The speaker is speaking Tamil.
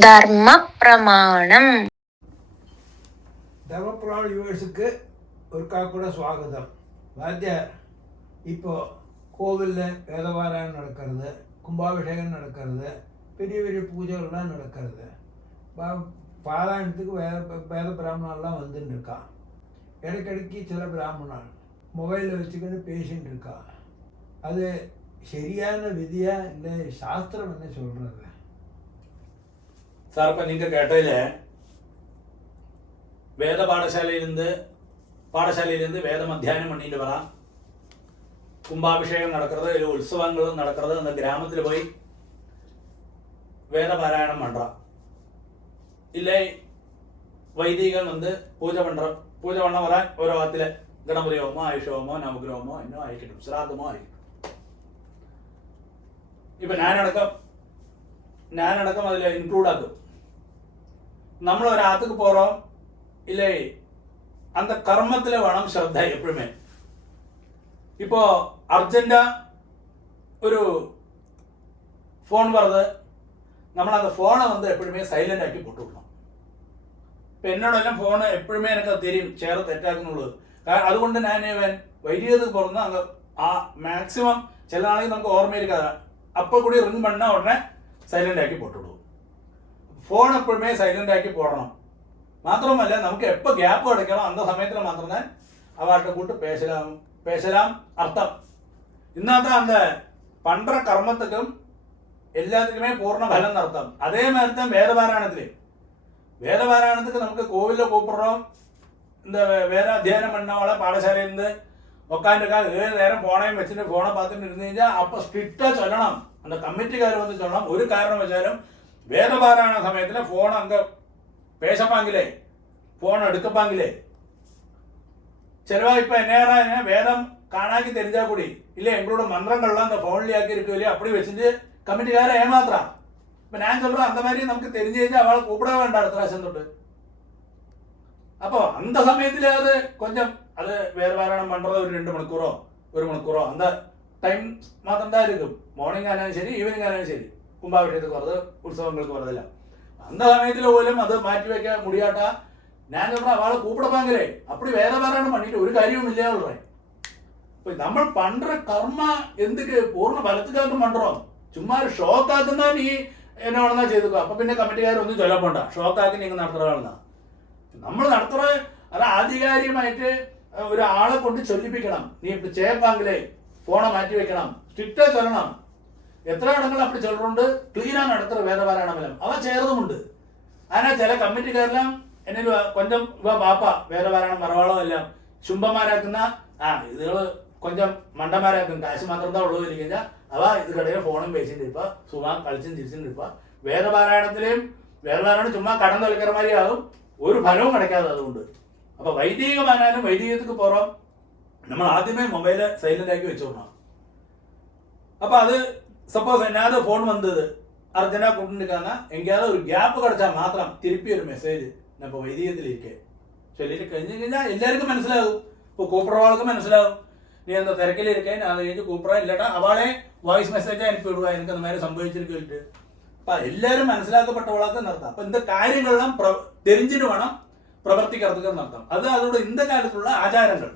ധർമ്മ പ്രമാണം. ധർമ്മപ്രമാണം വ്യൂവേഴ്സുக்கு ഒരിക്കൽ കൂടെ സ്വാഗതം. வாத்தியார் இப்போ கோவிலில் வேதபாராயணம் நடக்கிறது, கும்பாபிஷேகம் நடக்கிறது, பெரிய பெரிய பூஜைகள்லாம் நடக்கிறது. பாராயணத்துக்கு வேத பிராமணாலாம் வந்துட்டு இருக்கான். இடைக்கிடைக்கு சில பிராமணால் மொபைலில் வச்சுக்கிட்டு பேசிகிட்டு இருக்கான். அது சரியான விதியா இல்லை சாஸ்திரம் என்ன சொல்கிறது? സാർ ഇപ്പം നിങ്ങൾക്ക് കേട്ടതിൽ പാഠശാലയിലിருந்து വേദം അധ്യയനം பண்ணிட்டு வரான். கும்பாபிஷேகம் நடக்கிறது, இல்லை உற்சவங்கள் நடக்கிறது. அந்த கிராமத்தில் போய் வேத பாராயணம் பண்ணுறான். இல்லை வைதிகன் பூஜை பண்ண வரான். ஒரு வாரத்தில் கணபதி ஹோமோ, ஆயுஷ ஹோமோ, நவகிரகமோ இன்னும் ஆயிக்கட்டும், சிராதமோ ஆயிக்கட்டும். இப்போ ഞാനടക്കം അതിൽ ഇൻക്ലൂഡ് ആക്കും. നമ്മൾ ഒരാൾക്ക് പോகிறோம் இல்லை அந்த கர்மத்தில் வேணும் ശ്രദ്ധ எப்பவுமே. இப்போ அர்ஜென்ட்டாக ஒரு ஃபோன் வருது, നമ്മൾ அந்த ஃபோனை எப்பவுமே சைலண்ட் ஆக்கி போட்டுவிடணும். இப்போ എന്നോടെല്ലാം ഫോണ് എപ്പോഴുമേ എനിക്ക് തരും ചേർത്ത് തെറ്റാക്കുന്നുള്ളൂ. അതുകൊണ്ട് ഞാൻ വൈദ്യുതിക്ക് പോകുന്ന അങ്ങ് ആ മാക്സിമം ചില നാളെങ്കിൽ നമുക്ക് ഓർമ്മയിരിക്കാതെ അപ്പോൾ കൂടി റിങ് பண்ண ഉടനെ സൈലന്റ് ആക്കി പോട്ടുള്ളൂ. ഫോൺ എപ്പോഴുമേ സൈലന്റ് ആക്കി போடணும். മാത്രമല്ല നമുക്ക് எப்போ கேப் கிடைக்கணும் அந்த சமயத்தில் மாத்திரம் தான் அவர்கிட்ட கூட்டு பேசலாம் அர்த்தம். இன்னதான் அந்த பண்ற கர்மத்துக்கும் எல்லாத்துக்குமே பூர்ண பலன் அர்த்தம். அதே மாதிரி தான் வேதபாராயணத்துக்கு நமக்கு கோவிலில் கூப்பிடுறோம். இந்த வேத அத்தியானம் பண்ணவளை பாடசாலையிலேருந்து உட்காந்துருக்கா 7 நேரம் போனையும் வச்சுட்டு ഫോണെ பார்த்துட்டு இருந்தீங்க. அப்போ ஸ்ட்ரிக்டாக சொல்லணும். அந்த கமிட்டிக்கார் சொல்லணும், ஒரு காரணம் வச்சாலும் வேதபாராயண சமயத்தில் ஃபோனை அங்கே பேசப்பாங்களே, ஃபோன் எடுக்கப்பாங்களே. சிலவா இப்போ என்ன வேதம் காணாக்கி தெரிஞ்சா கூடி இல்லை எங்களோட மந்திரங்கள்லாம் அந்த ஃபோன்லேயே ஆக்கி இருக்கு இல்லையா, அப்படி வச்சுட்டு கமிட்டிக்காரை ஏமாத்துறான். இப்போ நான் சொல்கிறேன், அந்த மாதிரி நமக்கு தெரிஞ்சு കഴിഞ്ഞാൽ அவளை கூப்பிட வேண்டாம் அடுத்த പ്രാവശ്യം തൊട്ട്. அப்போ அந்த சமயத்தில் அது கொஞ்சம் அது வேதபாராயணம் பண்ணுறது ஒரு 2 மணிக்கூரோ 1 மணிக்கூரோ அந்த டைம் மாத்திரம் தான் இருக்கும். மார்னிங் ஆனாலும் சரி, ஈவினிங் ஆனாலும் சரி, கும்பாபிஷேகத்துக்கு வர்றது, உற்சவங்களுக்கு வரதில்ல. அந்த சமயத்தில் போലും அது மாற்றி வைக்க முடியாட்டா ഞാൻ சொல்கிறேன், அவளை கூப்பிடப்பாங்களே, அப்படி வேதபாராயணம் பண்ணிட்டு ஒரு காரியமும் இல்லையா சொல்கிறேன். இப்போ நம்ம பண்ணுற கர்மா எதுக்கு பூர்ண பலத்துக்காக பண்ணுறோம். சும்மா ഷോക്കാക്കുന്ന നീ എന്നെ വേണമെന്നാ ചെയ്തുക്കോ. അപ്പം പിന്നെ കമ്മിറ്റിക്കാരൊന്നും ചൊല്ലാൻ പോണ്ട, ഷോക്കാക്കി നിങ്ങൾ നടത്തുന്നതാണ്. നമ്മൾ നടത്തുന്ന അത് ആധികാരികമായിട്ട് ഒരാളെ കൊണ്ട് ചൊല്ലിപ്പിക്കണം. നീ ഇപ്പം ചെയ്യപ്പാങ്കിലേ ഫോണെ മാറ്റി വെക്കണം, സ്ട്രിക്റ്റാ ചൊല്ലണം. എത്ര ഇടങ്ങൾ അപ്പടി ചൊല്ലുന്നുണ്ട്, ക്ലീനാണ് നടത്തുന്ന വേദപാരായണമെല്ലാം അവ ചേർന്നുമുണ്ട്. അതിനാ ചില കമ്മിറ്റിക്കാരെല്ലാം എന്നെ കൊഞ്ചം പാപ്പ വേദപാരായണം മറവാളോ എല്ലാം ശുംഭന്മാരാക്കുന്ന ഇതുകൾ കൊഞ്ചം മണ്ടന്മാരാക്കും, കാശ് മാത്രം தான் ഉള്ളൂ ഇരിക്കുന്ന അവ ഇത് കടയിൽ ഫോണും പേശിട്ട് ഇപ്പം സുമാ കളിച്ചും ചിരിച്ചിട്ട് ഇപ്പം വേദപാരായണം ചുമ്മാ കടം തൊലിക്കറമാരി ആകും, ഒരു ഫലവും കിടക്കാതെ. അതുകൊണ്ട് അപ്പോൾ വൈദികമാനാലും വൈദികத்துக்கு போகிறோம், നമ്മൾ ആദ്യമേ മൊബൈല് സൈലന്റ് ആക്കി വെച്ചോണം. അപ്പോൾ അത് സപ്പോസ് എന്നാതെ ഫോൺ വന്നത് അർജന്റാ കൂട്ടിണ്ടിരിക്കാന്ന എങ്കിയാതെ ഒരു ഗ്യാപ്പ് കിടച്ചാൽ മാത്രം തിരുപ്പി ഒരു മെസ്സേജ് ഇപ്പോൾ വൈദികത്തിലിരിക്കെ ചൊല്ലിട്ട് കഴിഞ്ഞ് കഴിഞ്ഞാൽ എല്ലാവർക്കും മനസ്സിലാകും. ഇപ്പോൾ കൂപ്പറവാൾക്ക് മനസ്സിലാകും, നീ എന്താ തിരക്കിലിരിക്കാൻ അത് കഴിഞ്ഞ് കൂപ്പറ ഇല്ലട്ടാ അവളെ വോയിസ് മെസ്സേജ് അനുപ്പിടുക, എനിക്ക് அந்த மாதிரி സംഭവിച്ചിരിക്കിട്ട്. അപ്പം എല്ലാവരും മനസ്സിലാക്കപ്പെട്ടവളൊക്കെ നടത്താം. അപ്പം இந்த കാര്യങ്ങളെല്ലാം தெரிஞ்சிட்டு வேണം പ്രവർത്തിக்கிறதுக்கு നടത്താം. അത് അതോട് இந்த കാലത്തുള്ള ആചാരങ്ങൾ.